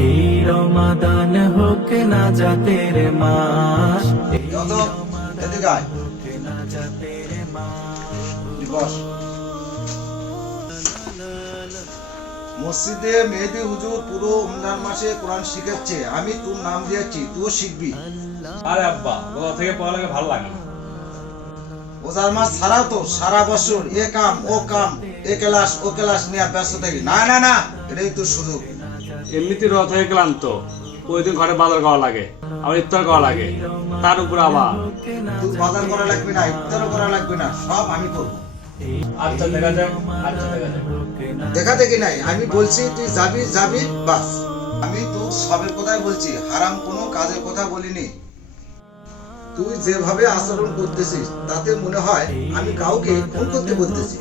এই রমাদান হোক না জাতের মাস, এই এদিকে আয়। হোক না জাতের বস। মসজিদে মেহেদি হুজুর পুরো রমজান মাসে কোরআন শিখাচ্ছে। আমি তোর নাম দিয়েছি, তুইও শিখবি। আরে আব্বা, রোজা থেকে পড়ালেখা ভালো লাগে না। রোজার মাস ছাড়াও তো সারা বছর এ কাম ও কাম, এ ক্লাস ও ক্লাস নিয়ে ব্যস্ত থাকি। না না না, এটাই তোর সুযোগ। এমনিতে রোজা থেকে ক্লান্ত, ওই দিন ঘরে বাজার করা লাগে, আবার ইফতার করা লাগে, তার উপর আবার তুই বাজার করা লাগবে না, ইফতারও করা লাগবে না, সব আমি করবো। আচ্ছা দেখা যাক, আচ্ছা দেখা যাক। দেখা দেখি নাই, আমি বলছি তুই যাবি যাবি বাস। আমি তো সবের কথাই বলছি, হারাম কোনো কাজের কথা বলিনি। তুই যেভাবে আচরণ করতেছিস তাতে মনে হয় আমি কাউকে খুন করতে বলতেছি।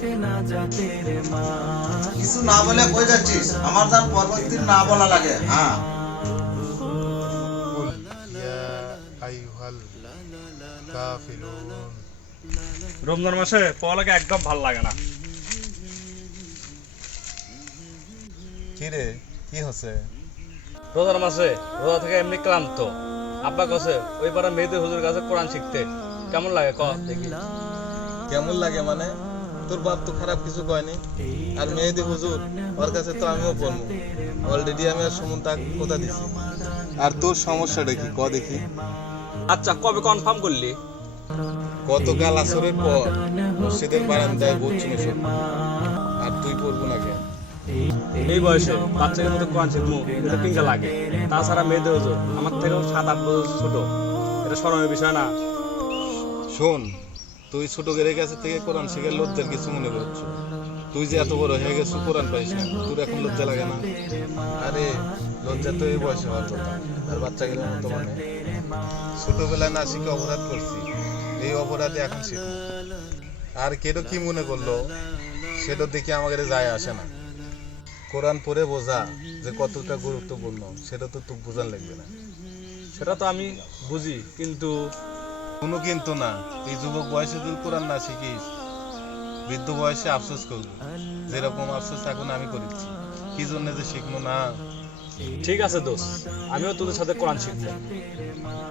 কিছু না বলে কই যাচ্ছিস? আমার যার পরবর্তী না বলা লাগে। হ্যাঁ, قل يا أيها الكافرون রমজান মাসে পড়ালেখা একদম ভালো লাগে না। কি রে, কি হচ্ছে? রোজার মাসে রোজা থেকে এমনি ক্লান্ত, আব্বা কাছে ওই পাড়া মেয়েদের হুজুর কাছে কোরআন শিখতে কেমন লাগে ক দেখি। কেমন লাগে মানে? তোর বাপ তো খারাপ কিছু কয়নি। আর মেহেদি হুজুর, ওর কাছে তো আমিও পড়বো। অলরেডি আমি আর সুমনটা কথা দিছি। আর তোর সমস্যাটা কি ক দেখি? আচ্ছা কবে কনফার্ম করলি? গতকাল আসরের পর মসজিদের বারান্দায় বলছি সব। আর তুই পড়বো না কেন? এই বয়সে বাচ্চাদের মতো কোরআন শিখবো, এটা কিংকা লাগে। তাছাড়া মেয়েদের হুজুর আমার থেকেও 7-8 বছর ছোট, এটা শরমের বিষয় না? শোন, তুই ছোট গেরে কাছে থেকে কোরআন শিখার লজ্জার কিছু মনে করছ? তুই যে এত বড় হয়ে গেছিস কোরআন পাইস না, তোর এখন লজ্জা লাগে না? আরে লজ্জা তো এই বয়সে হওয়ার কথা। আর বাচ্চা গেলের মতো মানে ছোটবেলায় না শিখে অপরাধ করছি, এই অপরাধে এখন শিখবো। আর কেউ কি মনে করলো সেটা দেখে আমাদের যায় আসে না। কোরআন পড়ে বোঝা যে কতটা গুরুত্বপূর্ণ সেটা তো তোকে বোঝান লাগবে না। সেটা তো আমি বুঝি, কিন্তু কোনো কিন্তু না। এই যুবক বয়সে তুই কোরআন না শিখিস, বৃদ্ধ বয়সে আফসোস করবি, যেরকম আফসোস এখন আমি করেছি। কি জন্য যে শিখবো না? ঠিক আছে দোষ, আমিও তোদের সাথে কোরআন শিখবো।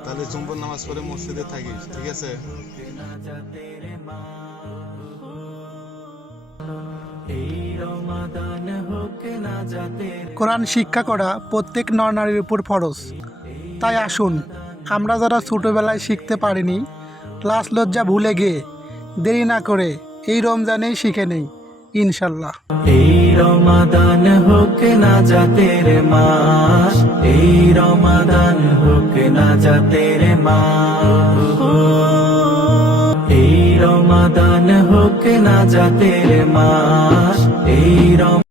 তাহলে জুম্বর নামাজ পড়ে মসজিদে থাকিস, ঠিক আছে? কোরআন শিক্ষা করা প্রত্যেক নরনারীর উপর ফরজ। তাই আসুন, আমরা যারা ছোটোবেলায় শিখতে পারিনি, লাজ লজ্জা ভুলে গিয়ে দেরি না করে এই রমজানেই শিখে নেই ইনশাল্লাহ। এই রমাদান হোক না জাতের মাস, এই রমাদান হোক না জাতের মাস, এই রমাদান হোক না জাতের মাস, এই